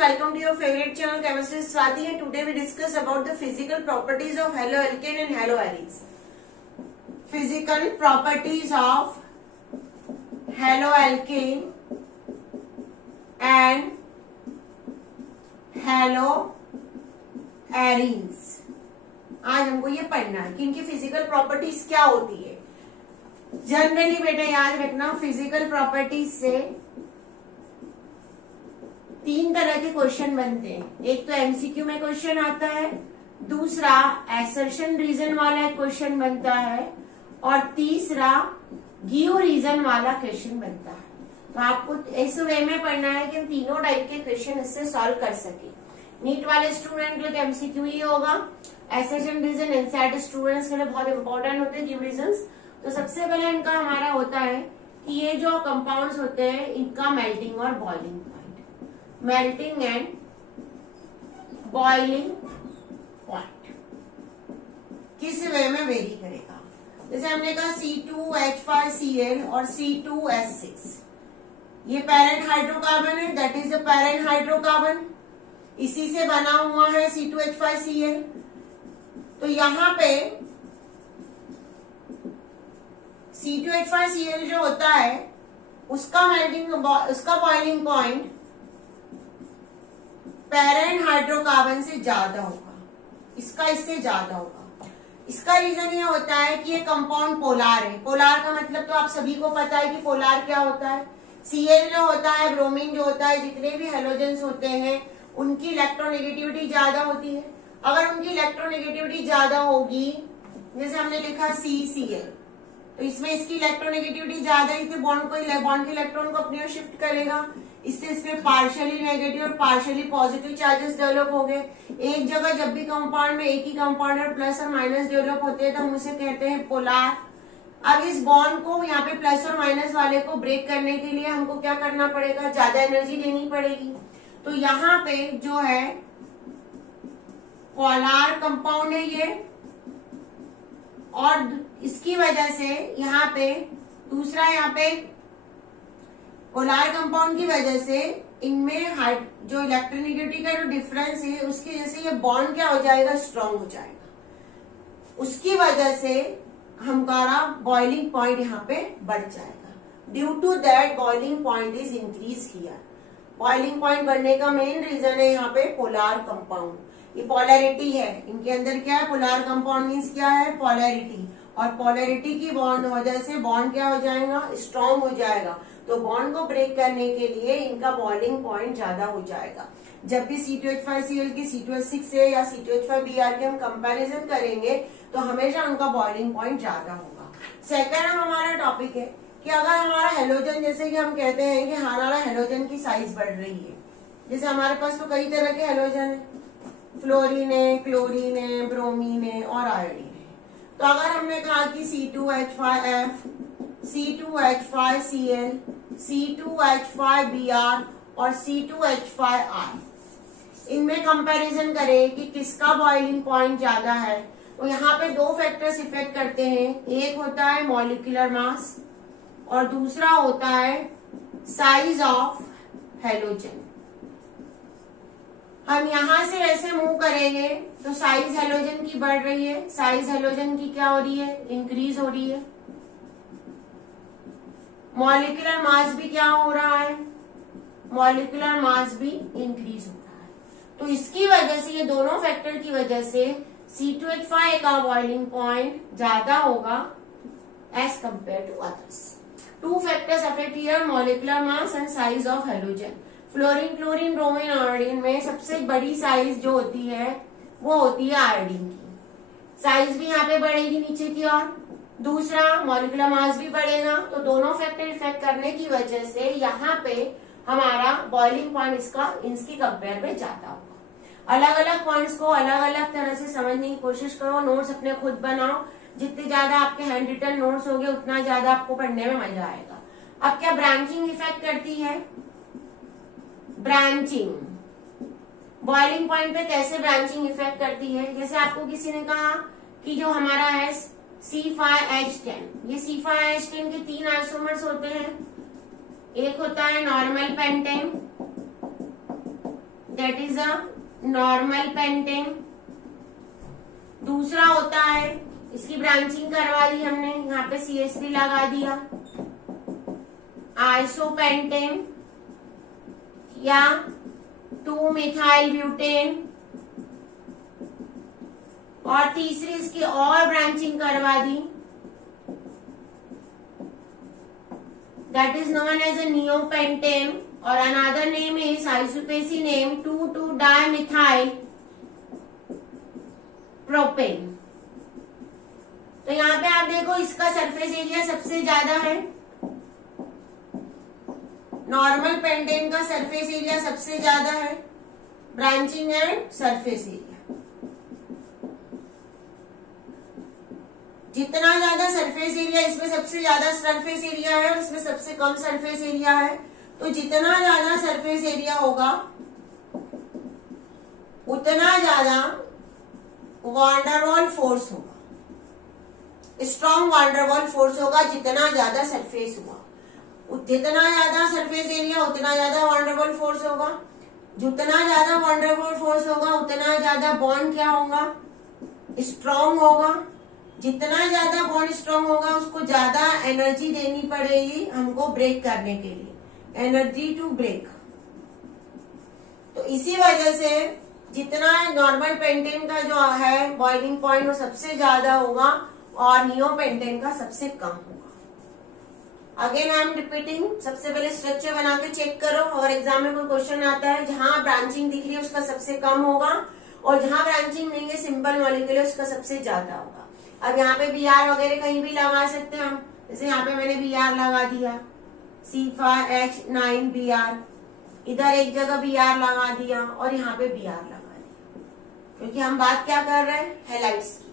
welcome to your favorite channel Chemistry Swati, and today we discuss about the physical properties of haloalkane and haloarenes. Physical properties of haloalkane and haloarenes. आज हमको ये पढ़ना है कि इनकी physical properties क्या होती है। जनरली बेटा याद रखना, फिजिकल प्रॉपर्टीज से तीन तरह के क्वेश्चन बनते हैं। एक तो एमसीक्यू में क्वेश्चन आता है, दूसरा एसर्शन रीजन वाला एक क्वेश्चन बनता है, और तीसरा गिव रीजन वाला क्वेश्चन बनता है। तो आपको इस वे में पढ़ना है कि हम तीनों टाइप के क्वेश्चन इससे सॉल्व कर सके। नीट वाले स्टूडेंट के लिए तो एमसीक्यू ही होगा। एसर्शन रीजन एनसीईआरटी स्टूडेंट्स के लिए बहुत इंपॉर्टेंट होते हैं गिव रीजंस। तो सबसे पहले इनका हमारा होता है कि ये जो कंपाउंड्स होते हैं इनका मेल्टिंग और boiling point, melting and boiling point किस वे में वेरी करेगा। जैसे हमने कहा C2H5Cl और C2S6, ये पैरेंट हाइड्रोकार्बन है, that is the parent hydrocarbon, इसी से बना हुआ है C2H5Cl। तो यहां पे C2H5Cl जो होता है उसका मेल्टिंग, उसका बॉइलिंग पॉइंट पैरेंट हाइड्रोकार्बन से ज्यादा होगा, इसका इससे ज्यादा होगा। इसका रीजन ये होता है कि ये कंपाउंड पोलार है। पोलार का मतलब तो आप सभी को पता है कि पोलार क्या होता है। Cl जो होता है, ब्रोमीन जो होता है, जितने भी हेलोजेंस होते हैं उनकी इलेक्ट्रोनेगेटिविटी ज्यादा होती है। अगर उनकी इलेक्ट्रोनेगेटिविटी ज्यादा होगी, जैसे हमने लिखा CCl, तो इसमें इसकी इलेक्ट्रोनेगेटिविटी ज्यादा है, तो बॉन्ड की इलेक्ट्रॉन को अपनी ओर शिफ्ट करेगा। इससे इसमें पार्शियली नेगेटिव और पार्शियली पॉजिटिव चार्जेस डेवलप हो गए। एक जगह जब भी कंपाउंड में एक ही कंपाउंड और प्लस और माइनस डेवलप होते हैं तो हम उसे कहते हैं पोलार। अब इस बॉन्ड को यहाँ पे प्लस और माइनस वाले को ब्रेक करने के लिए हमको क्या करना पड़ेगा, ज्यादा एनर्जी देनी पड़ेगी। तो यहाँ पे जो है पोलार कंपाउंड है ये, और इसकी वजह से यहाँ पे दूसरा, यहाँ पे पोलार कंपाउंड की वजह से इनमें जो इलेक्ट्रोनेगेटिविटी का जो डिफरेंस है उसकी वजह से ये बॉन्ड क्या हो जाएगा, स्ट्रांग हो जाएगा। उसकी वजह से हमारा बॉइलिंग पॉइंट यहाँ पे बढ़ जाएगा। Due to that boiling point is increase here. Boiling point बढ़ने का मेन रीजन है यहाँ पे पोलार कंपाउंड। ये पोलैरिटी है, इनके अंदर क्या है, पोलार कंपाउंड मीन्स क्या है, पोलैरिटी। और पोलैरिटी की बॉन्ड वजह से बॉन्ड क्या हो जाएगा, स्ट्रांग हो जाएगा। तो बॉन्ड को ब्रेक करने के लिए इनका बॉइलिंग पॉइंट ज्यादा हो जाएगा। जब भी C2H5Cl की C2H6 से या C2H5Br के हम कंपैरिजन करेंगे तो हमेशा उनका बॉइलिंग पॉइंट ज्यादा होगा। सेकंड हमारा टॉपिक है कि अगर हमारा हेलोजन, जैसे कि हम कहते हैं कि हमारा हेलोजन की साइज बढ़ रही है, जैसे हमारे पास तो कई तरह के हेलोजन है, फ्लोरीन है, क्लोरीन है, ब्रोमीन है और आयोडीन है। तो अगर हमने कहा कि C2H5F, C2H5Cl, C2H5Br और C2H5R, इनमें कंपैरिजन करें कि किसका बॉइलिंग पॉइंट ज्यादा है, तो यहाँ पे दो फैक्टर्स इफेक्ट करते हैं। एक होता है मॉलिक्यूलर मास और दूसरा होता है साइज ऑफ हेलोजन। हम यहां से ऐसे मूव करेंगे तो साइज हेलोजन की बढ़ रही है, साइज हेलोजन की क्या हो रही है, इंक्रीज हो रही है। मॉलिक्यूलर मास भी क्या हो रहा है, मॉलिक्यूलर मास भी इंक्रीज हो रहा है। तो इसकी वजह से, ये दोनों फैक्टर की वजह से C2H5 का बॉइलिंग पॉइंट ज्यादा होगा as compare to others. Two factors affect here, molecular mass and size of halogen. Fluorine, chlorine, bromine, iodine में सबसे बड़ी साइज जो होती है वो होती है आयोडीन की। साइज भी यहाँ पे बढ़ेगी नीचे की ओर, दूसरा मॉलिक्यूलर मास भी बढ़ेगा। तो दोनों फैक्टर इफेक्ट करने की वजह से यहाँ पे हमारा बॉइलिंग पॉइंट इसकी कंपेयर में ज्यादा होगा। अलग अलग पॉइंट्स को अलग अलग तरह से समझने की कोशिश करो, नोट्स अपने खुद बनाओ। जितने ज्यादा आपके हैंड रिटन नोट्स होंगे उतना ज्यादा आपको पढ़ने में मजा आएगा। अब क्या ब्रांचिंग इफेक्ट करती है, ब्रांचिंग बॉइलिंग पॉइंट पे कैसे ब्रांचिंग इफेक्ट करती है। जैसे आपको किसी ने कहा कि जो हमारा है C5H10, ये C5H10 के 3 आइसोमर्स होते हैं। एक होता है normal pentane, that is a normal pentane. दूसरा होता है, इसकी ब्रांचिंग करवा दी हमने, यहाँ पे CH3 लगा दिया, आइसोपेंटेन या 2-मिथाइल ब्यूटेन। और तीसरी इसकी और ब्रांचिंग करवा दी, that is known as a neopentane और another name is IUPAC name two two dimethyl propane. तो यहाँ पे आप देखो इसका सरफेस एरिया सबसे ज्यादा है, नॉर्मल पेंटेन का सरफेस एरिया सबसे ज्यादा है, ब्रांचिंग एंड सरफेस एरिया। जितना ज्यादा सरफेस एरिया, इसमें सबसे ज्यादा सरफेस एरिया है और इसमें सबसे कम सरफेस एरिया है, तो जितना ज्यादा सरफेस एरिया होगा उतना ज्यादा वांडरवॉल फोर्स होगा, स्ट्रॉन्ग वांडरवॉल फोर्स होगा। जितना ज्यादा सरफेस हुआ, जितना ज्यादा सरफेस एरिया उतना ज्यादा वांडरवॉल फोर्स होगा। जितना ज्यादा वांडरवॉल फोर्स होगा उतना ज्यादा बॉन्ड क्या होगा, स्ट्रॉन्ग होगा। जितना ज्यादा बॉन्ड स्ट्रॉन्ग होगा उसको ज्यादा एनर्जी देनी पड़ेगी हमको ब्रेक करने के लिए, एनर्जी टू ब्रेक। तो इसी वजह से जितना नॉर्मल पेंटेन का जो है बॉइलिंग पॉइंट वो सबसे ज्यादा होगा और नियोपेंटेन का सबसे कम होगा। अगेन आई एम रिपीटिंग, सबसे पहले स्ट्रक्चर बना के चेक करो और एग्जाम में कोई क्वेश्चन आता है जहां ब्रांचिंग दिख रही है उसका सबसे कम होगा और जहां ब्रांचिंग नहीं है सिंपल मॉलिक्यूल है उसका सबसे ज्यादा होगा। अब यहाँ पे Br वगैरह कहीं भी लगा सकते हैं हम, जैसे यहाँ पे मैंने Br लगा दिया, C5H9Br, इधर एक जगह Br लगा दिया और यहाँ पे Br लगा दिया, क्योंकि हम बात क्या कर रहे हैं, हैलाइड्स की।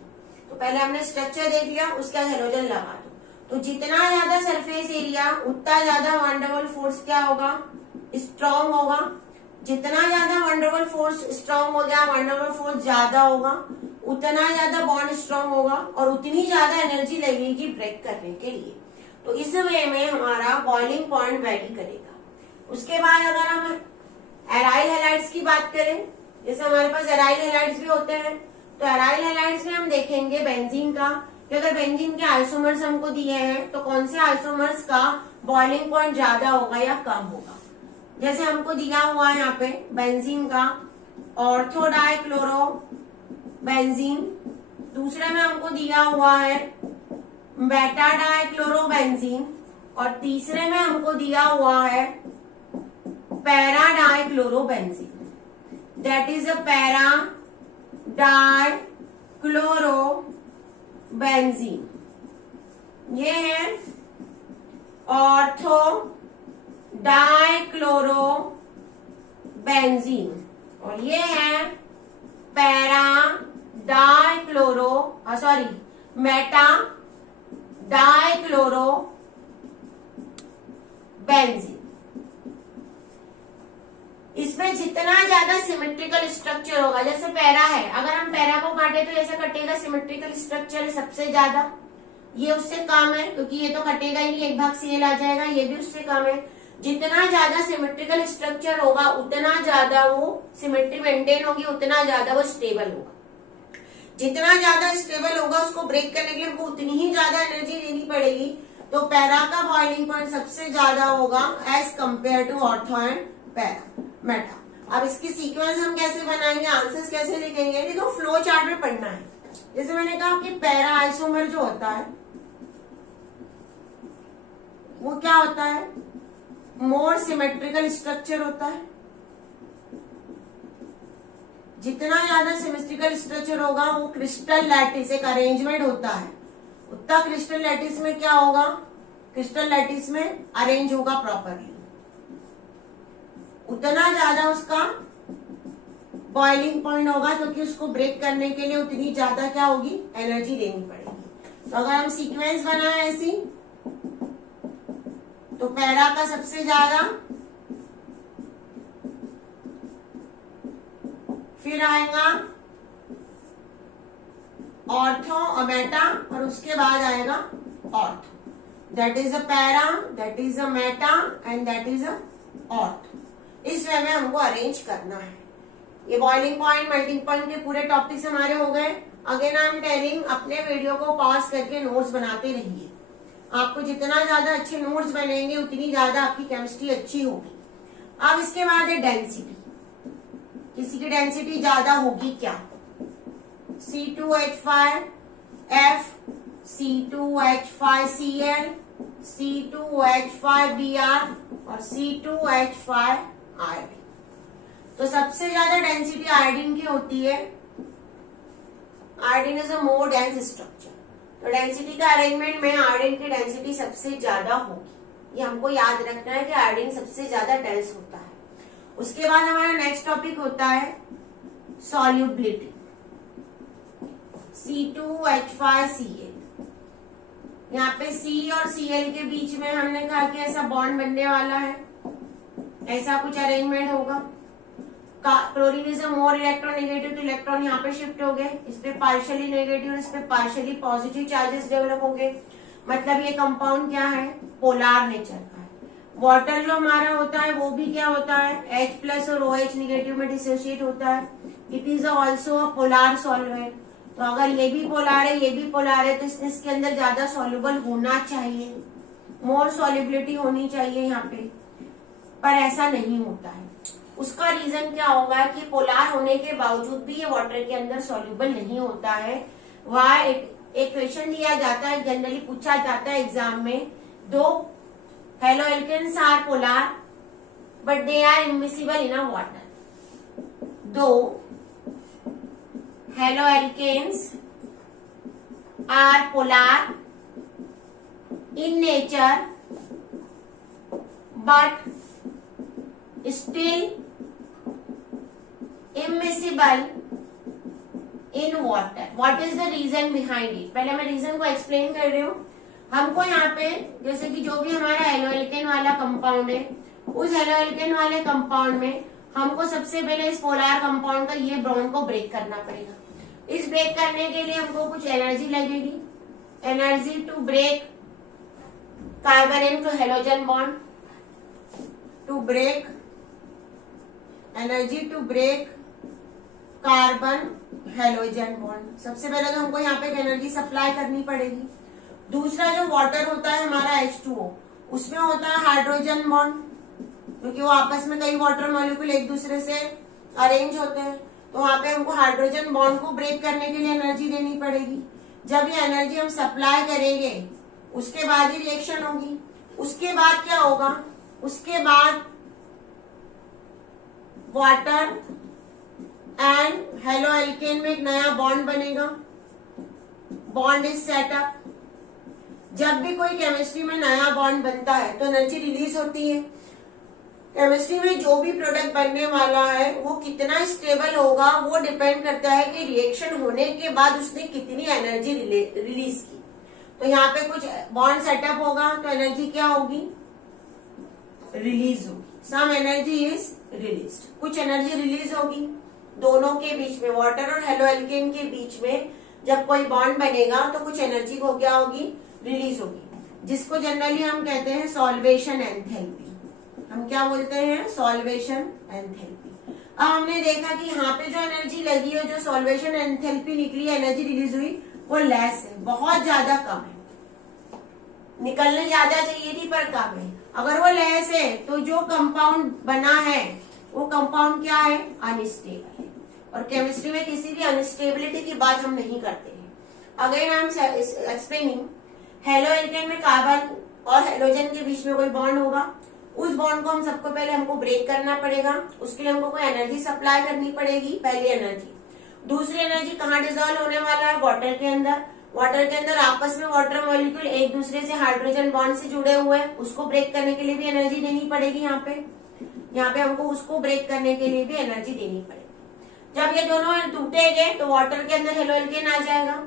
तो पहले हमने स्ट्रक्चर देख लिया, उसका हेलोजन लगा दो। तो जितना ज्यादा सरफेस एरिया उतना ज्यादा वंडरवॉल फोर्स क्या होगा, स्ट्रॉन्ग होगा। जितना ज्यादा वंडरवॉल फोर्स स्ट्रॉन्ग हो गया, वंडरवॉल फोर्स ज्यादा होगा, उतना ज्यादा बॉन्ड स्ट्रॉन्ग होगा और उतनी ज्यादा एनर्जी लगेगी ब्रेक करने के लिए। तो इस वे में हमारा बॉइलिंग पॉइंट वैरी करेगा। उसके बाद अगर हम एराइल हैलाइड्स की बात करें, जैसे हमारे पास एराइल हैलाइड्स भी होते हैं, तो एराइल हैलाइड्स में हम देखेंगे बेंजीन का कि अगर बेंजीन के आइसोमर्स हमको दिए हैं तो कौन से आइसोमर्स का बॉइलिंग पॉइंट ज्यादा होगा या कम होगा। जैसे हमको दिया हुआ है यहाँ पे बेंजीन का ऑर्थोडाइक्लोरो बेंजीन, दूसरे में हमको दिया हुआ है बेटा डाइक्लोरोबेंजीन और तीसरे में हमको दिया हुआ है para dichlorobenzene, that is a para dichlorobenzene. ये है ऑर्थो डाइक्लोरोबेंजीन और ये है पैरा डाइक्लोरो मेटा डाइक्लोरोबेंजीन। इसमें जितना ज्यादा सिमेट्रिकल स्ट्रक्चर होगा, जैसे पैरा है, अगर हम पैरा को काटे तो ऐसे कटेगा, सिमेट्रिकल स्ट्रक्चर है सबसे ज्यादा, ये उससे कम है क्योंकि ये तो कटेगा ही नहीं, एक भाग Cl आ जाएगा, ये भी उससे कम है। जितना ज्यादा सिमेट्रिकल स्ट्रक्चर होगा उतना ज्यादा वो सिमेट्री मेंटेन होगी, उतना ज्यादा वो स्टेबल होगा। जितना ज्यादा स्टेबल होगा उसको ब्रेक करने के लिए हमको उतनी ही ज्यादा एनर्जी देनी पड़ेगी। तो पैरा का बॉइलिंग पॉइंट सबसे ज्यादा होगा as compare to ortho and para meta. अब इसकी सीक्वेंस हम कैसे बनाएंगे, आंसर्स कैसे लिखेंगे, देखो फ्लो चार्ट में पढ़ना है। जैसे मैंने कहा कि पैरा आइसोमर जो होता है वो क्या होता है, मोर सिमेट्रिकल स्ट्रक्चर होता है। जितना ज्यादा सिमेट्रिकल स्ट्रक्चर होगा वो क्रिस्टल लैटिस एक अरेंजमेंट होता है, उतना क्रिस्टल लैटिस में क्या होगा, क्रिस्टल लैटिस में अरेंज होगा प्रॉपरली, उतना ज्यादा उसका बॉइलिंग पॉइंट होगा, क्योंकि उसको ब्रेक करने के लिए उतनी ज्यादा क्या होगी, एनर्जी देनी पड़ेगी। तो अगर हम सीक्वेंस बनाए ऐसी, तो पैरा का सबसे ज्यादा, फिर आएगा ऑर्थो और मेटा और उसके बाद आएगा ortho, that is a para, that is a Meta and that is a ortho. इस वे में हमको अरेंज करना है। ये बॉइलिंग पॉइंट, मेल्टिंग पॉइंट के पूरे टॉपिक्स हमारे हो गए। अगेन आई एम टेलिंग, अपने वीडियो को पॉज करके नोट्स बनाते रहिए। आपको जितना ज्यादा अच्छे नोट्स बनेंगे उतनी ज्यादा आपकी केमिस्ट्री अच्छी होगी। अब इसके बाद है डेंसिटी। किसी की डेंसिटी ज्यादा होगी क्या? C2H5F, C2H5Cl, C2H5Br और C2H5Iodine। तो सबसे ज्यादा डेंसिटी आयोडीन की होती है। Iodine is a more dense structure, तो डेंसिटी का अरेंजमेंट में आयोडीन की डेंसिटी सबसे ज्यादा होगी। ये हमको याद रखना है कि आयोडीन सबसे ज्यादा डेंस होता है। उसके बाद हमारा नेक्स्ट टॉपिक होता है सॉल्युबिलिटी। C2H5Cl, यहाँ पे C और Cl के बीच में हमने कहा कि ऐसा बॉन्ड बनने वाला है, ऐसा कुछ अरेंजमेंट होगा। Chlorine is a more electronegative, तो इलेक्ट्रॉन यहाँ पे शिफ्ट हो गए, इस पे पार्शियली नेगेटिव, इस पे पार्शियली पॉजिटिव चार्जेस डेवलप हो गए। मतलब ये कंपाउंड क्या है? पोलार नेचर का है। वाटर जो हमारा होता है वो भी क्या होता है? H+ और OH नेगेटिव में डिसोसिएट होता है। It is also a polar solvent. तो अगर ये भी पोलार है, ये भी पोलार है, तो इसके अंदर ज्यादा सॉल्युबल होना चाहिए, मोर सॉल्युबिलिटी होनी चाहिए यहाँ पे, पर ऐसा नहीं होता है। उसका रीजन क्या होगा कि पोलार होने के बावजूद भी ये वाटर के अंदर सॉल्युबल नहीं होता है। वहां एक क्वेश्चन दिया जाता है, जनरली पूछा जाता है एग्जाम में, though haloalkanes are polar but they are immiscible in a water. Though haloalkanes are polar in nature but still immiscible in water. What is the reason behind it? पहले मैं reason को explain कर रही हूँ। हमको यहाँ पे जैसे कि जो भी हमारा हेलोएल्केन वाला कंपाउंड है, उस हेलोएल्केन वाले कंपाउंड में हमको सबसे पहले इस पोलार कंपाउंड का ये बॉन्ड को ब्रेक करना पड़ेगा। इस ब्रेक करने के लिए हमको कुछ एनर्जी लगेगी, energy to break carbon into halogen bond, to break energy to break carbon halogen bond. सबसे पहले तो हमको यहाँ पे एनर्जी सप्लाई करनी पड़ेगी। दूसरा जो वाटर होता है हमारा H2O, उसमें होता है हाइड्रोजन बॉन्ड, क्योंकि वो आपस में कई वाटर मॉलिक्यूल एक दूसरे से अरेंज होते हैं। तो वहां पे हमको हाइड्रोजन बॉन्ड को ब्रेक करने के लिए एनर्जी देनी पड़ेगी। जब ये एनर्जी हम सप्लाई करेंगे उसके बाद ही रिएक्शन होगी। उसके बाद क्या होगा? उसके बाद वाटर एंड हेलोएल्केन में एक नया बॉन्ड बनेगा, बॉन्ड इज सेटअप। जब भी कोई केमिस्ट्री में नया बॉन्ड बनता है तो एनर्जी रिलीज होती है। केमिस्ट्री में जो भी प्रोडक्ट बनने वाला है वो कितना स्टेबल होगा वो डिपेंड करता है कि रिएक्शन होने के बाद उसने कितनी एनर्जी रिलीज की। तो यहाँ पे कुछ बॉन्ड सेटअप होगा तो एनर्जी क्या होगी? रिलीज होगी। सम एनर्जी इज रिलीज, कुछ एनर्जी रिलीज होगी दोनों के बीच में, वाटर और हेलोएल्केन के बीच में। जब कोई बॉन्ड बनेगा तो कुछ एनर्जी को क्या होगी? रिलीज होगी, जिसको जनरली हम कहते हैं सॉल्वेशन एंथैल्पी। हम क्या बोलते हैं? Solvation enthalpy. अब हमने देखा कि यहाँ पे जो एनर्जी लगी है, जो सॉल्वेशन एंथैल्पी निकली, एनर्जी रिलीज हुई, वो लेस है, बहुत ज्यादा कम है। निकलने ज्यादा चाहिए थी पर कम है। अगर वो लेस है तो जो कंपाउंड बना है वो कंपाउंड क्या है? अनस्टेबल है। और केमिस्ट्री में किसी भी अनस्टेबिलिटी की बात हम नहीं करते हैं। Again I am explaining, haloalkane में कार्बन और हेलोजन के बीच में कोई बॉन्ड होगा, उस बॉन्ड को हम सबको पहले हमको ब्रेक करना पड़ेगा। उसके लिए हमको कोई एनर्जी सप्लाई करनी पड़ेगी, पहली एनर्जी। दूसरी एनर्जी कहाँ डिजोल्व होने वाला है? वाटर के अंदर। वाटर के अंदर आपस में वाटर मॉलिक्यूल एक दूसरे से हाइड्रोजन बॉन्ड से जुड़े हुए हैं, उसको ब्रेक करने के लिए भी एनर्जी देनी पड़ेगी। यहाँ पे हमको उसको ब्रेक करने के लिए भी एनर्जी देनी पड़ेगी। जब ये दोनों टूटेंगे तो वाटर के अंदर हेलोएल्केन आ जाएगा,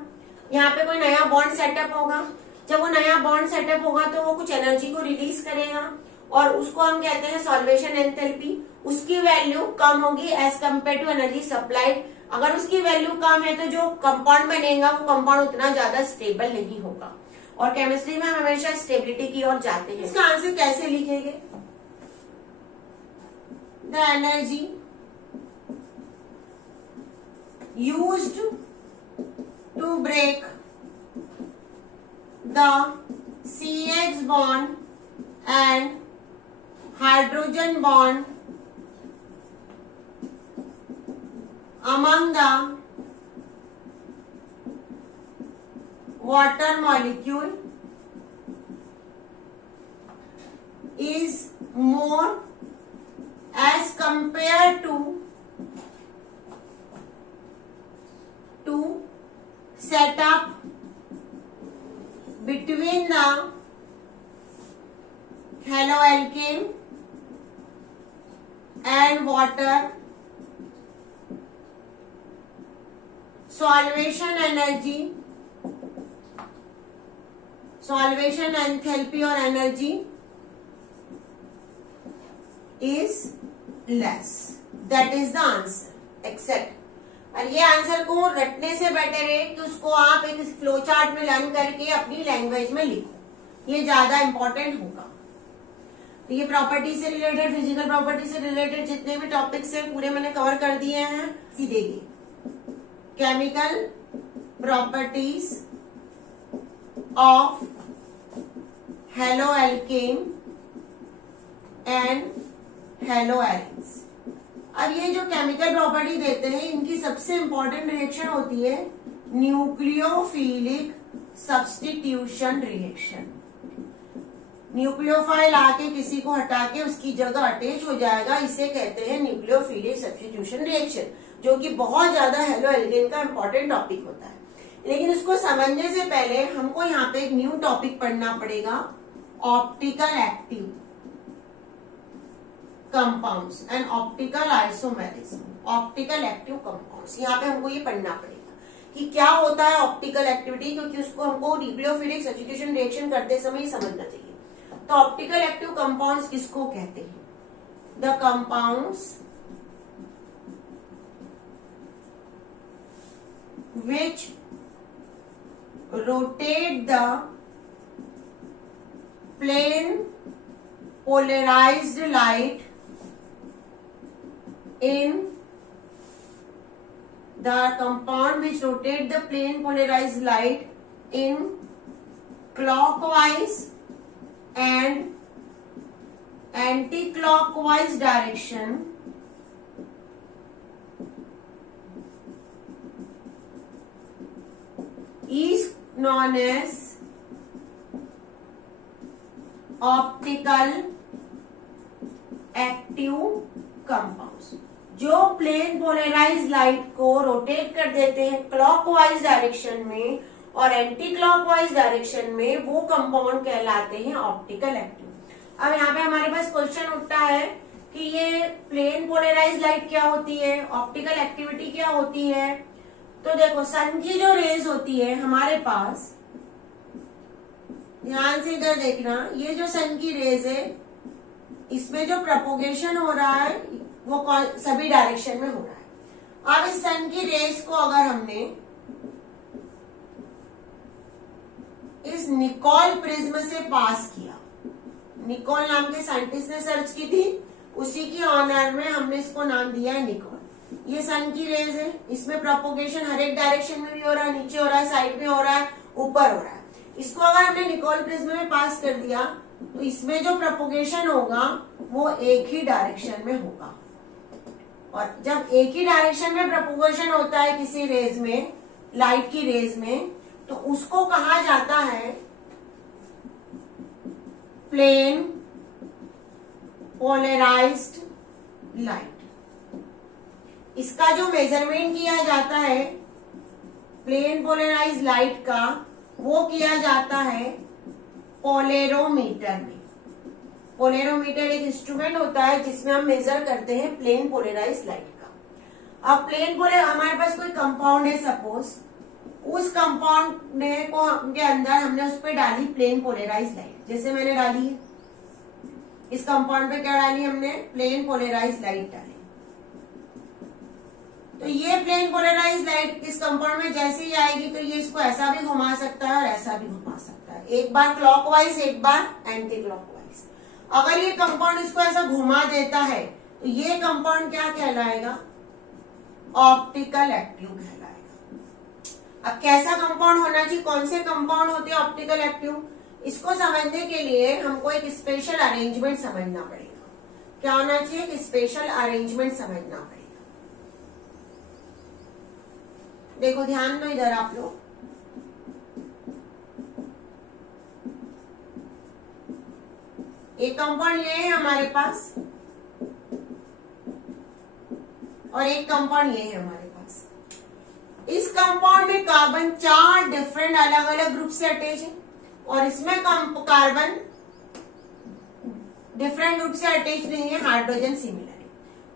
यहाँ पे कोई नया बॉन्ड सेटअप होगा। जब वो नया बॉन्ड सेटअप होगा तो वो कुछ एनर्जी को रिलीज करेगा और उसको हम कहते हैं सॉल्वेशन एंथैल्पी। उसकी वैल्यू कम होगी as compare to energy supplied. अगर उसकी वैल्यू कम है तो जो कंपाउंड बनेगा वो कंपाउंड उतना ज्यादा स्टेबल नहीं होगा। और केमिस्ट्री में हमेशा स्टेबिलिटी की ओर जाते हैं। इसका आंसर कैसे लिखेंगे? The energy used to break the CH bond and hydrogen bond among the water molecule is more as compared to set up between the haloalkane and water. Solvation enthalpy or energy is less. That is the answer. Except और ये answer को रटने से better है कि उसको आप एक फ्लो चार्ट में लर्न करके अपनी लैंग्वेज में लिखो, ये ज्यादा इंपॉर्टेंट होगा। तो ये प्रॉपर्टी से रिलेटेड, फिजिकल प्रॉपर्टी से रिलेटेड जितने भी टॉपिक्स हैं पूरे मैंने कवर कर दिए हैं। सीधेगी chemical properties of haloalkane and haloarenes. अब ये जो केमिकल प्रॉपर्टी देते हैं इनकी सबसे इंपॉर्टेंट रिएक्शन होती है न्यूक्लियोफिलिक सब्स्टिट्यूशन रिएक्शन। न्यूक्लियोफाइल आके किसी को हटा के उसकी जगह अटैच हो जाएगा, इसे कहते हैं न्यूक्लियोफिलिक सब्स्टिट्यूशन रिएक्शन, जो कि बहुत ज्यादा हेलोएल्केन का इंपॉर्टेंट टॉपिक होता है। लेकिन उसको समझने से पहले हमको यहाँ पे एक न्यू टॉपिक पढ़ना पड़ेगा, optical active compounds and optical isomerism. Optical active compounds यहाँ पे हमको ये पढ़ना पड़ेगा कि क्या होता है ऑप्टिकल एक्टिविटी, क्योंकि उसको हमको न्यूक्लियोफिलिक सब्स्टिट्यूशन रिएक्शन करते समय ही समझना चाहिए। तो ऑप्टिकल एक्टिव कंपाउंड्स किसको कहते हैं? The compounds which rotate the plane polarized light in the compound which rotate the plane polarized light in clockwise and anti-clockwise direction is known as optical active compounds. जो plane polarize light को rotate कर देते हैं clockwise direction में और anti clockwise direction में, वो compound कहलाते हैं ऑप्टिकल एक्टिव। अब यहाँ पे हमारे पास क्वेश्चन उठता है कि ये प्लेन पोलराइज लाइट क्या होती है, ऑप्टिकल एक्टिविटी क्या होती है। तो देखो सन की जो रेज होती है हमारे पास, ध्यान से इधर देखना, ये जो सन की रेज है इसमें जो प्रोपोगेशन हो रहा है वो सभी डायरेक्शन में हो रहा है। अब इस सन की रेज को अगर हमने इस निकोल प्रिज्म से पास किया, निकोल नाम के साइंटिस्ट ने सर्च की थी, उसी की ऑनर में हमने इसको नाम दिया है निकोल। ये सन की रेज है, इसमें प्रोपोगेशन हर एक डायरेक्शन में भी हो रहा है, नीचे हो रहा है, साइड में हो रहा है, ऊपर हो रहा है। इसको अगर हमने निकोल प्रिज्म में पास कर दिया तो इसमें जो प्रोपोगेशन होगा वो एक ही डायरेक्शन में होगा। और जब एक ही डायरेक्शन में प्रोपोगेशन होता है किसी रेज में, लाइट की रेज में, तो उसको कहा जाता है प्लेन पोलराइज्ड लाइट। इसका जो मेजरमेंट किया जाता है प्लेन पोलराइज्ड लाइट का, वो किया जाता है पोलेरोमीटर में। पोलेरोमीटर एक इंस्ट्रूमेंट होता है जिसमें हम मेजर करते हैं प्लेन पोलराइज्ड लाइट का। अब प्लेन पोलर हमारे पास कोई कंपाउंड है सपोज, उस कंपाउंड के अंदर हमने उस पर डाली प्लेन पोलराइज्ड लाइट, जैसे मैंने डाली है इस कंपाउंड पे, क्या डाली हमने? प्लेन पोलराइज्ड लाइट डाली। तो ये प्लेन पोलराइज्ड लाइट इस कंपाउंड में जैसे ही आएगी तो ये इसको ऐसा भी घुमा सकता है और ऐसा भी घुमा सकता है, एक बार क्लॉकवाइज एक बार एंटी क्लॉकवाइज। अगर ये कंपाउंड इसको ऐसा घुमा देता है तो ये कंपाउंड क्या कहलाएगा? ऑप्टिकल एक्टिव कहलाएगा। अब कैसा कंपाउंड होना चाहिए, कौन से कंपाउंड होते हैं ऑप्टिकल एक्टिव, इसको समझने के लिए हमको एक स्पेशल अरेंजमेंट समझना पड़ेगा। क्या होना चाहिए, एक स्पेशल अरेंजमेंट समझना पड़ेगा। देखो ध्यान दो इधर आप लोग, एक कंपाउंड ये है हमारे पास और एक कंपाउंड ये है हमारे पास। इस कंपाउंड में कार्बन 4 डिफरेंट अलग अलग ग्रुप से अटैच है और इसमें कार्बन डिफरेंट ग्रुप से अटैच नहीं है, हाइड्रोजन सिमिलर है।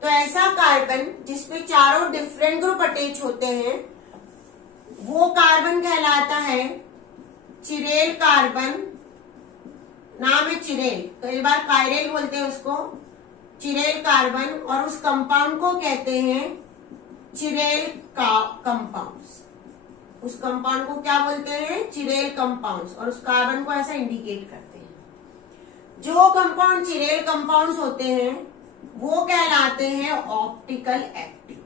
तो ऐसा कार्बन जिसमें चारों डिफरेंट ग्रुप अटैच होते हैं वो कार्बन कहलाता है चिरेल कार्बन। नाम है चिरेल, कई बार कायरेल बोलते हैं उसको, चिरेल कार्बन। और उस कंपाउंड को कहते हैं चिरेल कंपाउंड्स। उस कंपाउंड को क्या बोलते हैं, चिरेल कंपाउंड्स। और उस कार्बन को ऐसा इंडिकेट करते हैं। जो कंपाउंड चिरेल कंपाउंड्स होते हैं वो कहलाते हैं ऑप्टिकल एक्टिव।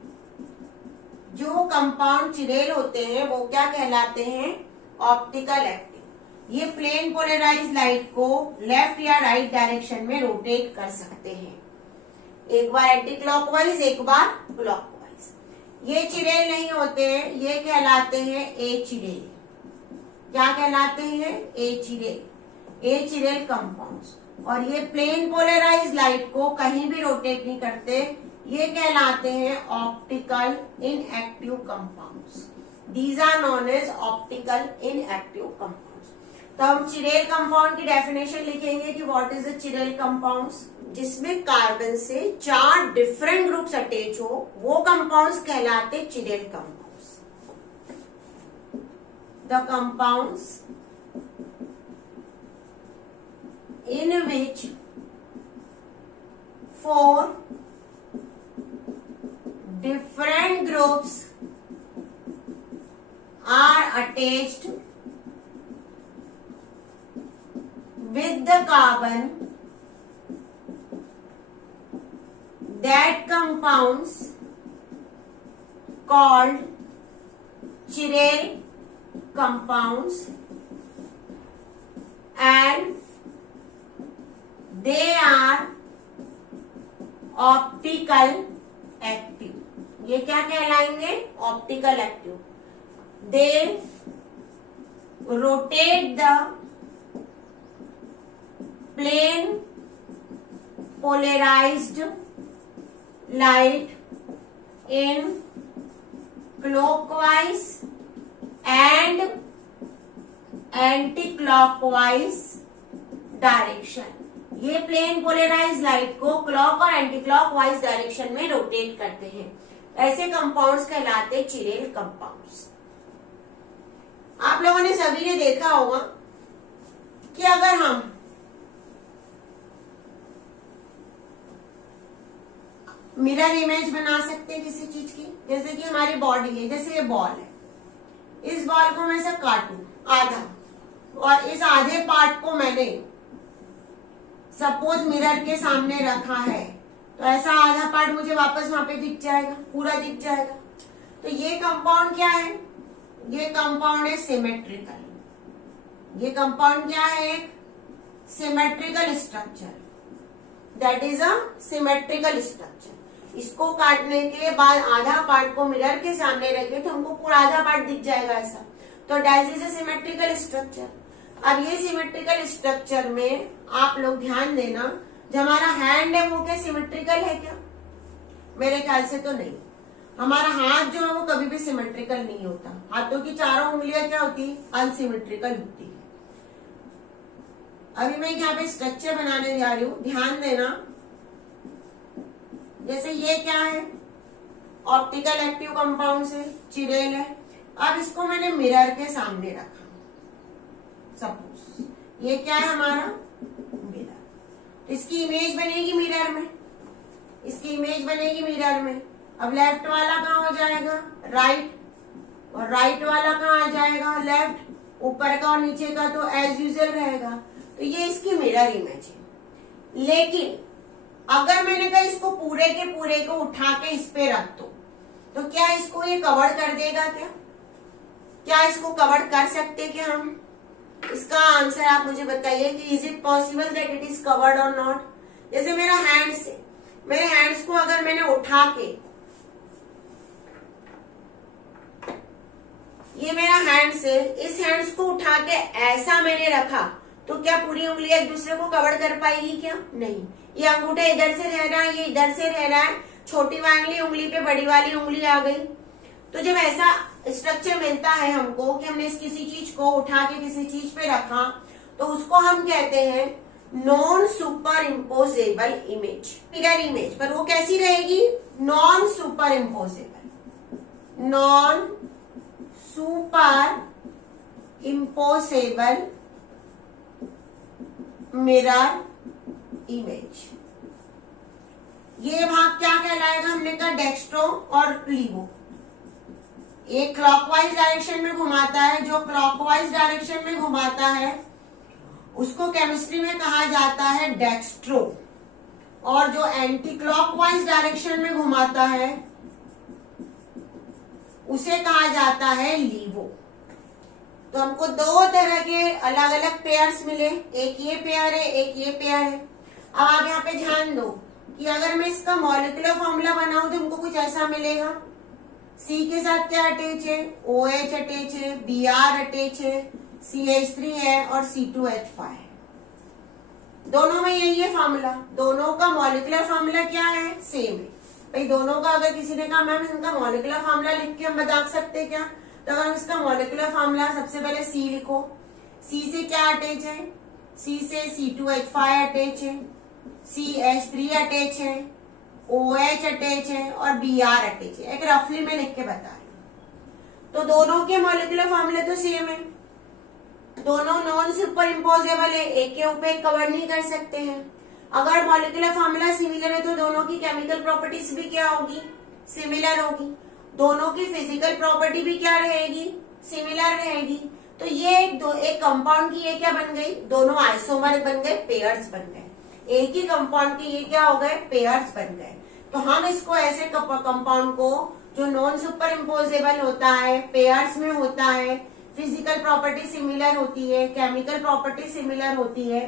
जो कंपाउंड चिरेल होते हैं वो क्या कहलाते हैं, ऑप्टिकल एक्टिव। ये प्लेन पोलराइज लाइट को लेफ्ट या राइट डायरेक्शन में रोटेट कर सकते हैं, एक बार एंटी क्लॉकवाइज एक बार क्लॉकवाइज। ये चिरेल नहीं होते हैं, ये कहलाते हैं ए चिरेल। क्या कहलाते हैं, ए चिरेल, ए चिरेल कंपाउंड्स। और ये प्लेन पोलराइज लाइट को कहीं भी रोटेट नहीं करते, ये कहलाते हैं optical inactive compounds. These are known as optical inactive compounds. तो हम चिरेल कंपाउंड की डेफिनेशन लिखेंगे कि what is the chiral compounds, जिसमें कार्बन से 4 डिफरेंट ग्रुप्स अटैच हो वो कंपाउंड्स कहलाते chiral compounds. The compounds in which 4 different groups are attached with the carbon, that compounds called chiral compounds, and they are optical active. ये क्या कहलाएंगे, optical active. They rotate the plane polarized light in clockwise and anti clockwise direction. ये plane polarize light को clock और anti clockwise direction में rotate करते हैं। ऐसे कंपाउंड्स कहलाते चिरेल कंपाउंड्स। आप लोगों ने सभी ने देखा होगा कि अगर हम मिरर इमेज बना सकते हैं किसी चीज की, जैसे कि हमारी बॉडी है, जैसे ये बॉल है, इस बॉल को मैं ऐसा काटूं आधा और इस आधे पार्ट को मैंने सपोज मिरर के सामने रखा है, तो ऐसा आधा पार्ट मुझे वापस वहां पे दिख जाएगा, पूरा दिख जाएगा। तो ये कंपाउंड क्या है, ये कंपाउंड है सिमेट्रिकल। ये कंपाउंड क्या है, एक symmetrical structure, that is a symmetrical structure. इसको काटने के बाद आधा पार्ट को मिरर के सामने रखे तो हमको पूरा आधा पार्ट दिख जाएगा ऐसा, तो that is a symmetrical structure. अब ये सिमेट्रिकल स्ट्रक्चर में आप लोग ध्यान देना, जो हमारा हैंड है वो क्या सिमेट्रिकल है क्या, मेरे ख्याल से तो नहीं। हमारा हाथ जो है वो कभी भी सिमेट्रिकल नहीं होता। हाथों की चारों उंगलियां क्या होती है, अनसिमेट्रिकल होती है। अभी मैं यहाँ पे स्ट्रक्चर बनाने जा रही हूँ, ध्यान देना। जैसे ये क्या है, ऑप्टिकल एक्टिव कंपाउंड से चिरेल है। अब इसको मैंने मिरर के सामने रखा, सपोज ये क्या है हमारा मिरर, तो इसकी इमेज बनेगी मिरर में, इसकी इमेज बनेगी मिरर में। अब लेफ्ट वाला कहाँ हो जाएगा, राइट, और राइट वाला कहाँ आ जाएगा, लेफ्ट। ऊपर का और नीचे का तो एज यूजुअल रहेगा। तो ये इसकी मिरर इमेज है। लेकिन अगर मैंने कहा इसको पूरे के पूरे को उठा के इस पे रख दो, तो क्या इसको ये कवर कर देगा क्या इसको कवर कर सकते क्या हम? इसका आंसर आप मुझे बताइए कि is it possible that it is covered और नॉट? जैसे मेरे हैंड्स को अगर मैंने उठा के, ये मेरा हैंड्स है, इस हैंड्स को उठा के ऐसा मैंने रखा तो क्या पूरी उंगलियां एक दूसरे को कवर कर पाएगी क्या? नहीं। ये अंगूठा इधर से रह रहा है, ये इधर से रह रहा है, छोटी वाली उंगली पे बड़ी वाली उंगली आ गई। तो जब ऐसा स्ट्रक्चर मिलता है हमको कि हमने किसी चीज को उठा के किसी चीज पे रखा, तो उसको हम कहते हैं non super imposable image, figure image. पर वो कैसी रहेगी? Non super imposable, non super imposable mirror image. ये भाग क्या कहलाएगा? हमने कहा डेक्स्ट्रो और लीवो। एक क्लॉकवाइज डायरेक्शन में घुमाता है, जो क्लॉकवाइज डायरेक्शन में घुमाता है उसको केमिस्ट्री में कहा जाता है डेक्स्ट्रो, और जो एंटी क्लॉकवाइज डायरेक्शन में घुमाता है उसे कहा जाता है लीवो। तो हमको दो तरह के अलग अलग पेयर्स मिले, एक ये पेयर है, एक ये पेयर है। अब आप यहाँ पे ध्यान दो कि अगर मैं इसका मॉलिक्यूलर फॉर्मूला बनाऊं तो हमको कुछ ऐसा मिलेगा। C के साथ क्या अटैच है? OH अटैच है, Br अटैच है, CH3 है और C2H5 है। दोनों में यही है फॉर्मूला, दोनों का मॉलिक्यूलर फॉर्मूला क्या है? सेम है। भाई दोनों का अगर किसी ने कहा मैम इनका मॉलिक्यूलर फॉर्मूला लिख के हम बता सकते क्या? तो अगर इसका मॉलिक्यूलर फॉर्मूला सबसे पहले C लिखो। C से क्या अटैच है? C से C2H5 अटैच है, CH3 अटैच है, OH अटैच है और Br अटैच है। एक रफली में लिख के बता रही। तो दोनों के मॉलिक्यूलर फॉर्मूले तो सेम है, दोनों नॉन सुपर इम्पोजेबल है, एक के ऊपर एक कवर नहीं कर सकते हैं। अगर मॉलिक्यूलर फॉर्मूला सिमिलर है तो दोनों की केमिकल प्रॉपर्टीज भी क्या होगी? सिमिलर होगी। दोनों की फिजिकल प्रॉपर्टी भी क्या रहेगी? सिमिलर रहेगी। तो ये एक कंपाउंड की ये क्या बन गई? दोनों आइसोमर बन गए, पेयर्स बन गए। एक ही कंपाउंड के ये क्या हो गए? पेयर्स बन गए। तो हम इसको ऐसे कंपाउंड को जो नॉन सुपर इम्पोजेबल होता है, पेयर्स में होता है, फिजिकल प्रॉपर्टी सिमिलर होती है, केमिकल प्रॉपर्टी सिमिलर होती है,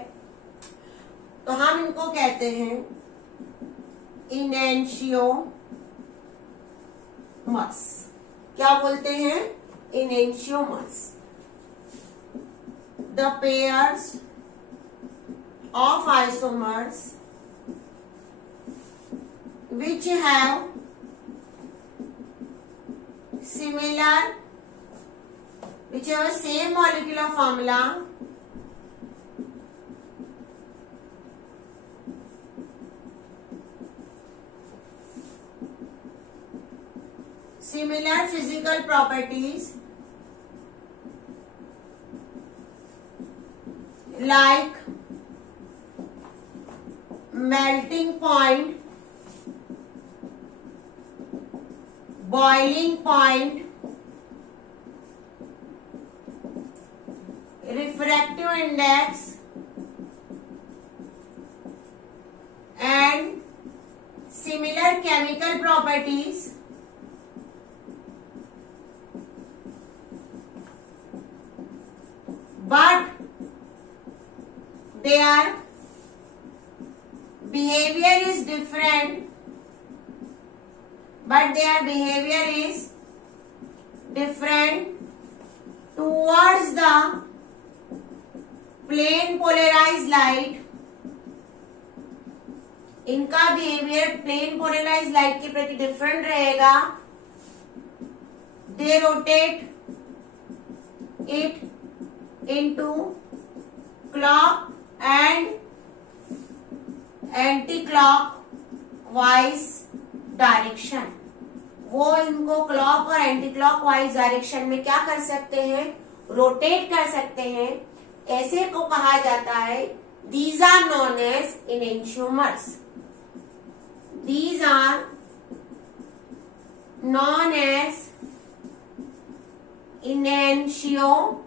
तो हम इनको कहते हैं इनेंशियोमर्स। क्या बोलते हैं? Enantiomers. The pairs of isomers which have same molecular formula similar physical properties like melting point, boiling point, refractive index and similar chemical properties but their behavior is different, towards the plane polarized light। इनका behaviour plane polarized light के प्रति different रहेगा। They rotate it into clock and anti clockwise direction. वो इनको clock और anti clockwise direction में क्या कर सकते हैं? रोटेट कर सकते हैं। ऐसे को कहा जाता है, these are known as enantiomers. These are known as enantiomers.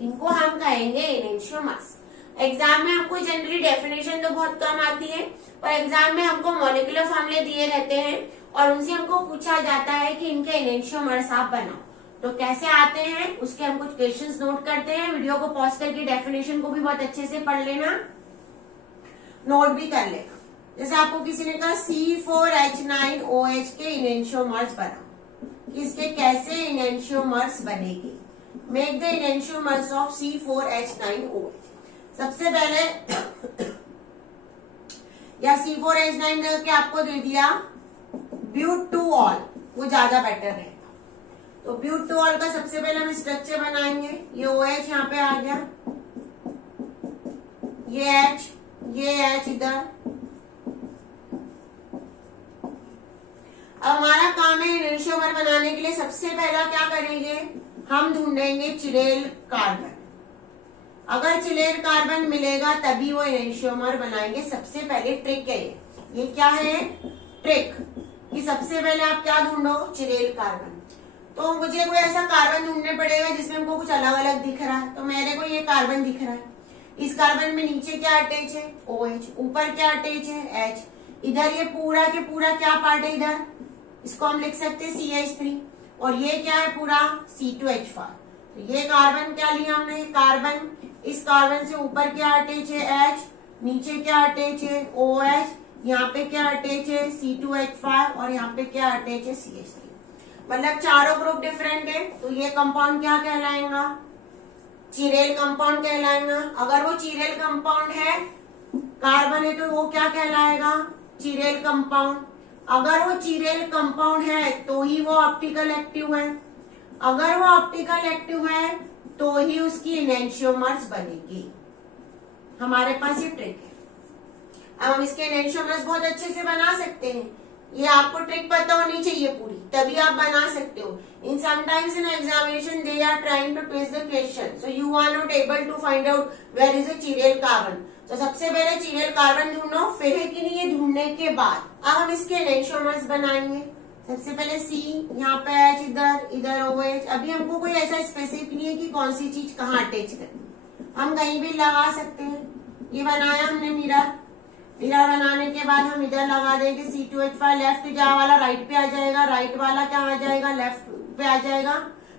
इनको हम कहेंगे इनेंशियोमर्स। एग्जाम में आपको जनरली डेफिनेशन तो बहुत कम आती है, तो एग्जाम में हमको मॉलिक्यूलर फॉर्मूले दिए रहते हैं और उनसे हमको पूछा जाता है कि इनके एनेंशियोमर्स आप बनाओ। तो कैसे आते हैं उसके हम कुछ क्वेश्चंस नोट करते हैं। वीडियो को पॉज करके डेफिनेशन को भी बहुत अच्छे से पढ़ लेना, नोट भी कर लेना। जैसे आपको किसी ने कहा C4H9OH के इनेंशियोमर्स बनाओ, कि इसके कैसे इनेंशियोमर्स बनेगी। Make the enantiomers of C4H9OH। सबसे पहले या C4H9 के आपको दे दिया ब्यूट-टू-ऑल, वो ज्यादा बेटर रहेगा। तो ब्यूट-टू-ऑल का सबसे पहले हम स्ट्रक्चर बनाएंगे। ये OH यहाँ पे आ गया, ये H इधर। अब हमारा काम है इनेंशियोमर बनाने के लिए सबसे पहला क्या करेंगे, हम ढूंढेंगे चिरेल कार्बन। अगर चिरेल कार्बन मिलेगा तभी वो इनेंशियोमर बनाएंगे। सबसे पहले ट्रिक है ये क्या है ट्रिक, कि सबसे पहले आप क्या ढूंढो, चिरेल कार्बन। तो मुझे कोई ऐसा कार्बन ढूंढने पड़ेगा जिसमें हमको कुछ अलग अलग दिख रहा है। तो मेरे को ये कार्बन दिख रहा है, इस कार्बन में नीचे क्या अटैच है, OH, ऊपर क्या अटैच है, H, इधर ये पूरा के पूरा क्या पार्ट है, इधर इसको हम लिख सकते हैं CH3, और ये क्या है पूरा C2H5। तो ये कार्बन क्या लिया हमने, कार्बन। इस कार्बन से ऊपर क्या अटैच है, H, नीचे क्या अटैच है, OH, यहाँ पे क्या अटैच है C2H5, और यहाँ पे क्या अटैच है CH3। मतलब चारों ग्रुप डिफरेंट है। तो ये कंपाउंड क्या कहलाएगा, चिरेल कंपाउंड कहलाएगा। अगर वो चिरेल कंपाउंड है, कार्बन है, तो वो क्या कहलाएगा, चिरेल कंपाउंड। अगर वो चिरेल कंपाउंड है तो ही वो ऑप्टिकल एक्टिव है। अगर वो ऑप्टिकल एक्टिव है तो ही उसकी इनेंशियोमर्स बनेगी। हमारे पास ये ट्रिक है। अब हम इसके इनेंशियोमर्स बहुत अच्छे से बना सकते हैं। ये आपको ट्रिक पता होनी चाहिए पूरी, तभी आप बना सकते हो। In sometimes in examination they are trying to twist the question, so you are not able to find out where is a chiral carbon. तो सबसे पहले चिरेल कार्बन ढूंढो, फिर है कि नहीं ये ढूंढने के बाद अब हम इसके इनेंशियोमर्स बनाएंगे। सबसे पहले C, यहाँ पे H, इधर OH। अभी हमको कोई ऐसा स्पेसिफिक नहीं है कि कौन सी चीज कहाँ अटैच करनी, हम कहीं भी लगा सकते हैं। ये बनाया हमने मिरर बनाने के बाद हम इधर लगा देंगे C2H5। लेफ्ट जा वाला राइट पे आ जाएगा, राइट वाला क्या आ जाएगा, लेफ्ट पे आ जाएगा,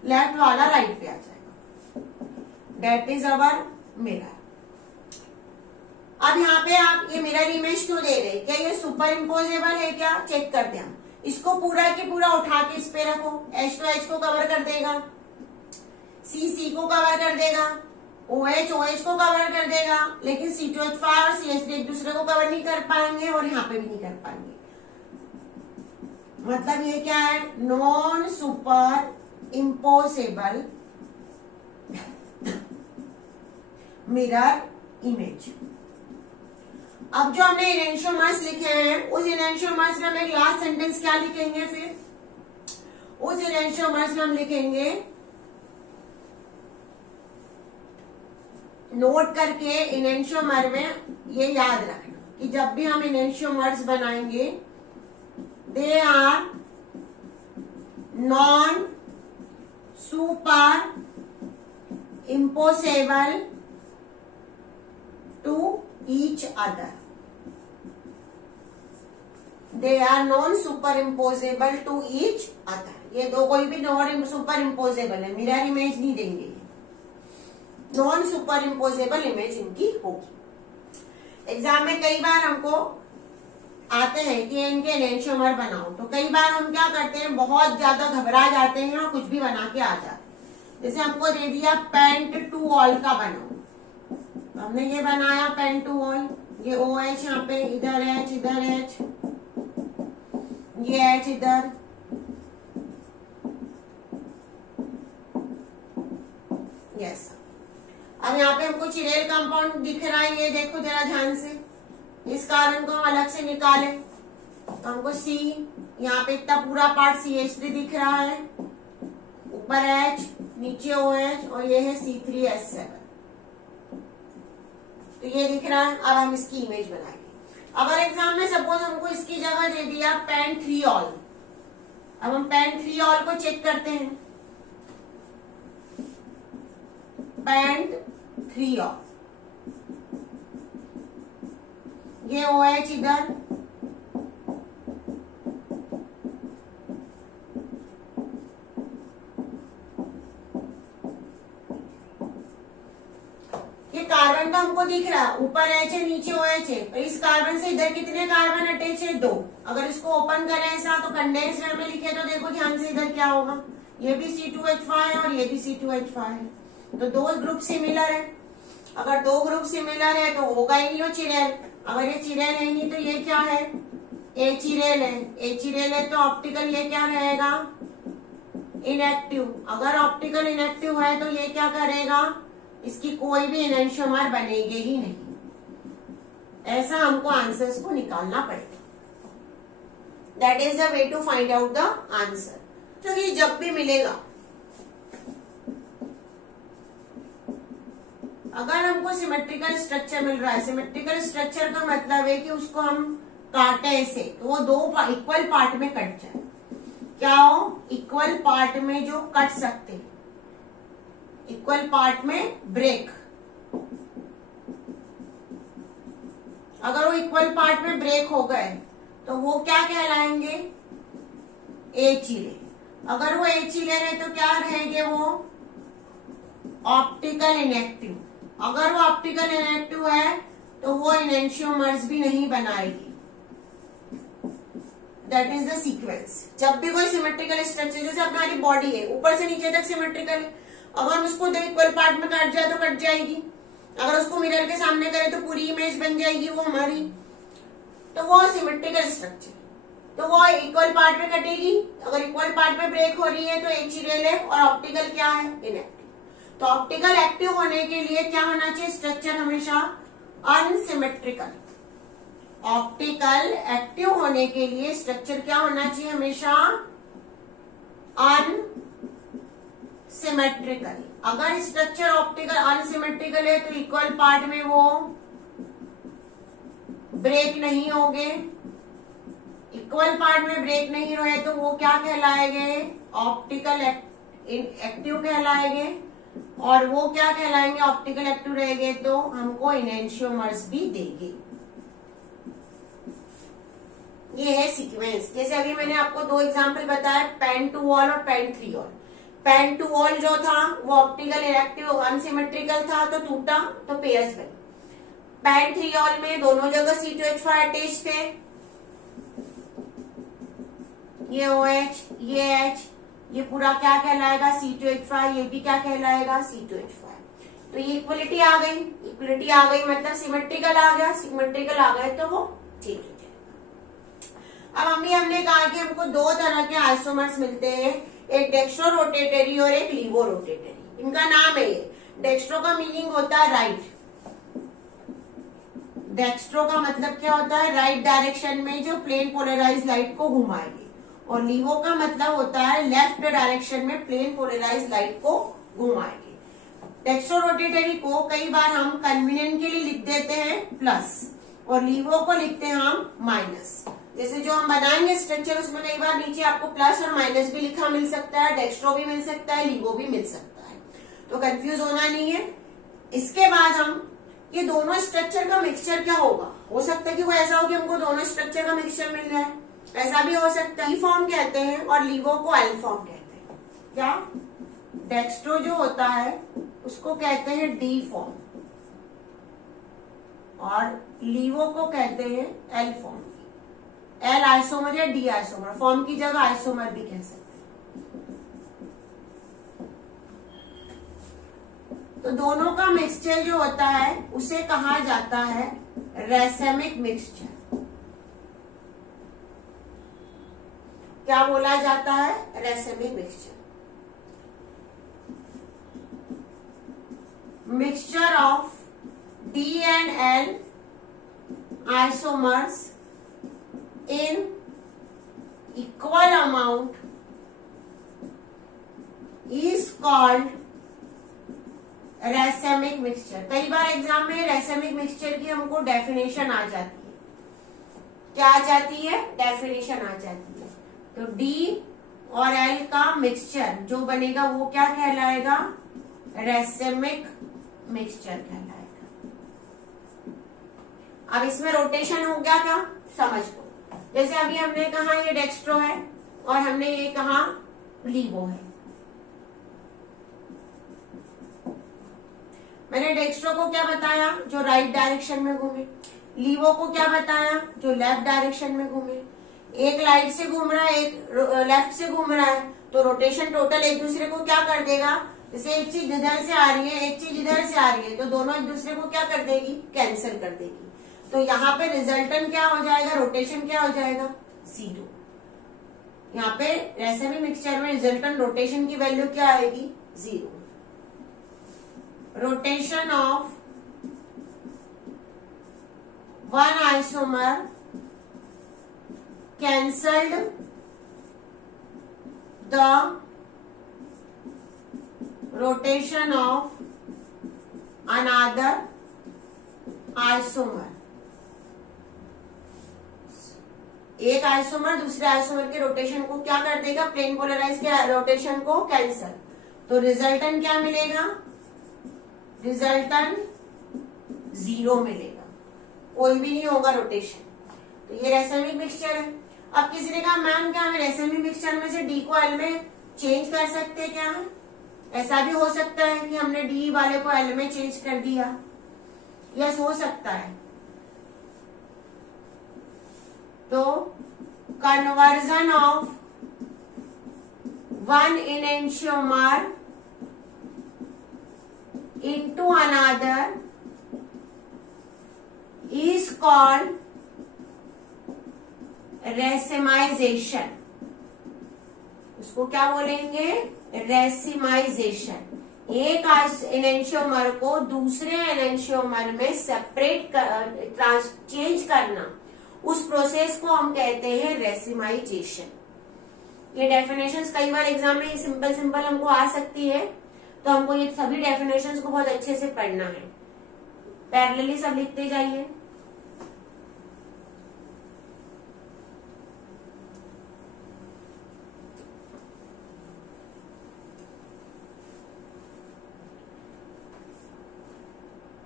लेफ्ट वाला राइट पे आ जाएगा। That is our mirror. अब यहाँ पे आप ये मिरर इमेज क्यों दे रहे, क्या ये सुपर इम्पोजेबल है क्या, चेक करते हैं हम। इसको पूरा के पूरा उठा के इस पे रखो, H तो H को कवर कर देगा, C को कवर कर देगा, OH को कवर कर देगा, लेकिन C2H5 और CH3 एक दूसरे को कवर नहीं कर पाएंगे और यहाँ पे भी नहीं कर पाएंगे। मतलब ये क्या है, non super imposable mirror image. अब जो हमने इनेंशियोमर्स लिखे हैं, उस इनेंशियोमर्स में हम एक लास्ट सेंटेंस क्या लिखेंगे, फिर उस इनेंशियोमर्स में हम लिखेंगे, नोट करके इनेंशियोमर में ये याद रखना कि जब भी हम इनेंशियोमर्स बनाएंगे, they are non superimposable to each other. They are non superimposable to each other. ये दो कोई भी नॉन सुपर इम्पोजेबल है, मिरर इमेज नहीं देंगे, नॉन सुपर इम्पोजेबल इमेज इनकी होगी। एग्जाम में कई बार हमको आते हैं कि इनके इनेंशियोमर बनाओ, तो कई बार हम क्या करते हैं, बहुत ज्यादा घबरा जाते हैं और कुछ भी बना के आ जाते हैं। जैसे हमको दे दिया पेंट-टू-ऑल का बनाओ, तो हमने ये बनाया पेंट-टू-ऑल। ये OH यहाँ पे, इधर H, ये H इधर, यस। अब यहाँ पे हमको चिरेल कंपाउंड दिख रहा है, ये देखो जरा ध्यान से। इस कार्बन को हम अलग से निकालें तो हमको C, यहाँ पे इतना पूरा पार्ट CH3 दिख रहा है, ऊपर H, नीचे OH, और ये है C3H7। तो ये दिख रहा है। अब हम इसकी इमेज बनाएंगे। अगर एग्जाम में सपोज हमको इसकी जगह दे दिया पेंट-3-ऑल, अब हम पेंट-3-ऑल को चेक करते हैं। पेंट-3-ऑल, ये OH इधर, ये कार्बन का हमको दिख रहा है, ऊपर H है नीचे OH है, तो इस कार्बन से इधर कितने कार्बन अटैच है? 2। अगर इसको ओपन करें ऐसा तो कंडेंसर में लिखे तो देखो ध्यान से इधर क्या होगा, ये भी C2H5 है और ये भी C2H5 है, तो 2 ग्रुप सिमिलर है। अगर 2 ग्रुप सिमिलर है तो होगा ही नहीं वो चिरेल। अगर ये चिरेल है नहीं तो ये क्या है? एचिरेल है। एचिरेल है तो ऑप्टिकल ये क्या रहेगा? इनएक्टिव। अगर ऑप्टिकल इनएक्टिव है तो ये क्या करेगा? इसकी कोई भी एनेंशियोमर बनेगी ही नहीं। ऐसा हमको आंसर्स को निकालना पड़ेगा। That is the way to find out the answer. तो ये जब भी मिलेगा, अगर हमको सिमेट्रिकल स्ट्रक्चर मिल रहा है, सिमेट्रिकल स्ट्रक्चर का मतलब है कि उसको हम काटे ऐसे तो वो 2 इक्वल पार्ट में कट जाए। क्या हो? इक्वल पार्ट में जो कट सकते हैं, इक्वल पार्ट में ब्रेक। अगर वो इक्वल पार्ट में ब्रेक हो गए तो वो क्या कहलाएंगे? एचिरेल। अगर वो एचिरेल है तो क्या रहेंगे वो? Optical inactive. अगर वो ऑप्टिकल इनएक्टिव है तो वो एनेंशियोमर्स भी नहीं बनाएगी। That is the sequence. जब भी कोई सिमेट्रिकल स्ट्रक्चर, जैसे हमारी बॉडी है ऊपर से नीचे तक सिमेट्रिकल है, अगर हम उसको 2 इक्वल पार्ट में काट जाए तो कट जाएगी। अगर उसको मिरर के सामने करें तो पूरी इमेज बन जाएगी वो हमारी, तो वो सिमेट्रिकल स्ट्रक्चर, तो वो इक्वल पार्ट में कटेगी। अगर इक्वल पार्ट में ब्रेक हो रही है तो एचिरेल है और ऑप्टिकल क्या है? इनएक्टिव। तो ऑप्टिकल एक्टिव होने के लिए क्या होना चाहिए? स्ट्रक्चर हमेशा अनसिमेट्रिकल। ऑप्टिकल एक्टिव होने के लिए स्ट्रक्चर क्या होना चाहिए? हमेशा अनसिमेट्रिकल। अगर स्ट्रक्चर ऑप्टिकल अनसिमेट्रिकल है तो इक्वल पार्ट में वो ब्रेक नहीं होंगे। इक्वल पार्ट में ब्रेक नहीं रहे तो वो क्या कहलाएंगे? ऑप्टिकल एक्टिव कहलाएंगे। और वो क्या कहलाएंगे? ऑप्टिकल एक्टिव रहेंगे तो हमको एनेंशियोमर्स भी देंगे। ये है सीक्वेंस। जैसे अभी मैंने आपको 2 एग्जांपल बताया, पेन टू वॉल और pen 3 ol. Pen two ol जो था वो ऑप्टिकल इनएक्टिव अनसिमेट्रिकल था तो टूटा तो पेयर्स बने। पेन 3 वॉल में दोनों जगह C2H5 अटैच थे, ये OH ये H, ये पूरा क्या कहलाएगा? C2H5। ये भी क्या कहलाएगा? C2H5। तो ये इक्वलिटी आ गई। इक्वलिटी आ गई मतलब सिमेट्रिकल आ गया। सिमेट्रिकल आ गए तो वो ठीक है। अब हमने कहा कि हमको 2 तरह के आइसोमर्स मिलते हैं, एक डेक्स्ट्रो रोटेटरी और एक लीवो रोटेटरी। इनका नाम है ये। डेक्स्ट्रो का मीनिंग होता है राइट। डेक्स्ट्रो का मतलब क्या होता है? राइट डायरेक्शन में जो प्लेन पोलराइज लाइट को घुमाएगी। और लीवो का मतलब होता है लेफ्ट डायरेक्शन में प्लेन पोलराइज लाइट को घुमाएगी। डेक्स्ट्रो रोटेटरी को कई बार हम कन्वीनियंट के लिए लिख देते हैं प्लस और लीवो को लिखते हैं हम माइनस। जैसे जो हम बनाएंगे स्ट्रक्चर उसमें कई बार नीचे आपको प्लस और माइनस भी लिखा मिल सकता है, डेक्स्ट्रो भी मिल सकता है, लीवो भी मिल सकता है, तो कंफ्यूज होना नहीं है। इसके बाद हम ये दोनों स्ट्रक्चर का मिक्सचर क्या होगा? हो सकता है कि वो ऐसा हो कि हमको दोनों स्ट्रक्चर का मिक्सचर मिल जाए, ऐसा भी हो सकता है। डी फॉर्म कहते हैं और लीवो को एल फॉर्म कहते हैं। क्या? डेक्स्ट्रो जो होता है उसको कहते हैं डी फॉर्म और लीवो को कहते हैं एल फॉर्म। एल आइसोमर या डी आइसोमर, फॉर्म की जगह आइसोमर भी कह सकते हैं। तो दोनों का मिक्सचर जो होता है उसे कहा जाता है रेसेमिक मिक्सचर। क्या बोला जाता है? Racemic mixture. Mixture of D and L isomers in equal amount is called racemic mixture. कई बार एग्जाम में रेसेमिक मिक्सचर की हमको डेफिनेशन आ जाती है। क्या आ जाती है? डेफिनेशन आ जाती है। तो D और L का मिक्सचर जो बनेगा वो क्या कहलाएगा? रेसेमिक मिक्सचर कहलाएगा। अब इसमें रोटेशन हो गया क्या, समझ लो। जैसे अभी हमने कहा ये डेक्स्ट्रो है और हमने ये कहा लीवो है। मैंने डेक्स्ट्रो को क्या बताया, जो राइट डायरेक्शन में घूमे। लीवो को क्या बताया, जो लेफ्ट डायरेक्शन में घूमे। एक राइट से घूम रहा है, एक लेफ्ट से घूम रहा है, तो रोटेशन टोटल एक दूसरे को क्या कर देगा, जैसे एक चीज इधर से आ रही है, एक चीज इधर से आ रही है, तो दोनों एक दूसरे को क्या कर देगी, कैंसिल कर देगी। तो यहाँ पे रिजल्टेंट क्या हो जाएगा, रोटेशन क्या हो जाएगा, 0। यहाँ पे रेसिमी मिक्सचर में रिजल्टेंट रोटेशन की वैल्यू क्या आएगी, 0। Rotation of one isomer cancelled the rotation of another isomer। एक आइसोमर दूसरे आइसोमर के रोटेशन को क्या कर देगा, प्लेन पोलराइज के रोटेशन को कैंसल। तो रिजल्टेंट क्या मिलेगा, रिजल्टेंट 0 मिलेगा, कोई भी नहीं होगा रोटेशन। तो ये रेसिमिक मिक्सचर है। अब किसी ने कहा मैम क्या हम रेसिमिक मिक्सचर में से डी को एल में चेंज कर सकते हैं क्या, ऐसा भी हो सकता है कि हमने डी वाले को एल में चेंज कर दिया। यस, हो सकता है। तो conversion of one enantiomer into another is called racemization. उसको क्या बोलेंगे, रेसिमाइजेशन। एक एनेंशियोमर को दूसरे एनेंशियोमर में सेपरेट चेंज करना, उस प्रोसेस को हम कहते हैं रेसिमाइजेशन। ये डेफिनेशंस कई बार एग्जाम में सिंपल सिंपल हमको आ सकती है, तो हमको ये सभी डेफिनेशंस को बहुत अच्छे से पढ़ना है। पैरेलली सब लिखते जाइए।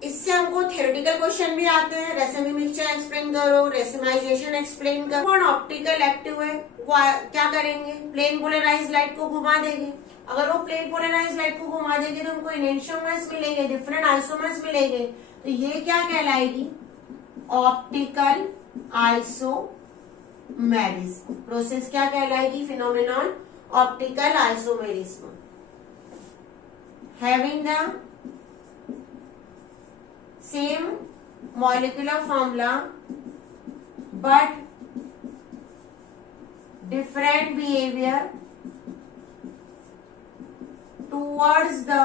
इससे हमको थ्योरेटिकल क्वेश्चन भी आते हैं। रेसिमी मिक्सचर एक्सप्लेन करो, रेसिमाइजेशन एक्सप्लेन करो। कौन ऑप्टिकल एक्टिव है, वो क्या करेंगे, प्लेन पोलराइज लाइट को घुमा देंगे। अगर वो प्लेन पोलराइज लाइट को घुमा देंगे तो हमको एनेंशियोमर्स मिलेंगे, डिफरेंट आइसोमर्स मिलेंगे। तो ये क्या कहलाएगी, ऑप्टिकल आइसोमेरिज्म। प्रोसेस क्या कहलाएगी, phenomenon optical isomerism. Having the same molecular formula but different behavior towards the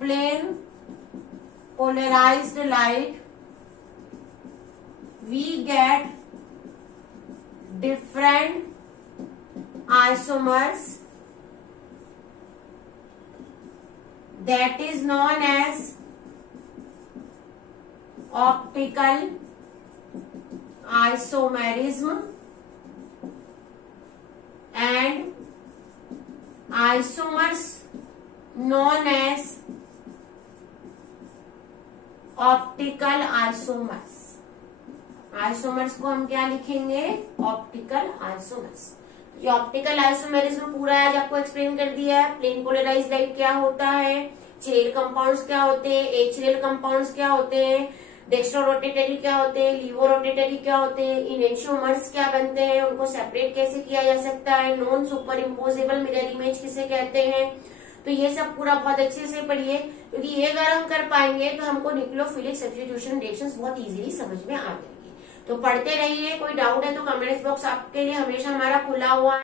plane polarized light, we get different isomers that is known as optical isomerism and isomers known as optical isomers. Isomers को हम क्या लिखेंगे, optical isomers. ये optical isomerism पूरा आज आपको explain कर दिया है। प्लेन पोलराइज्ड लाइट क्या होता है, चिरेल कंपाउंड्स क्या होते हैं, एचिरेल कंपाउंड्स क्या होते हैं, डेक्स्ट्रो रोटेटरी क्या होते हैं, लीवो रोटेटरी क्या होते हैं, इनेंशियोमर्स क्या बनते हैं, उनको सेपरेट कैसे किया जा सकता है, non super imposable mirror image किसे कहते हैं। तो ये सब पूरा बहुत अच्छे से पढ़िए, क्योंकि ये अगर हम कर पाएंगे तो हमको न्यूक्लियोफिलिक सब्स्टिट्यूशन रिएक्शंस बहुत इजीली समझ में आ जाएगी। तो पढ़ते रहिए। कोई डाउट है तो कमेंट्स बॉक्स आपके लिए हमेशा हमारा खुला हुआ है।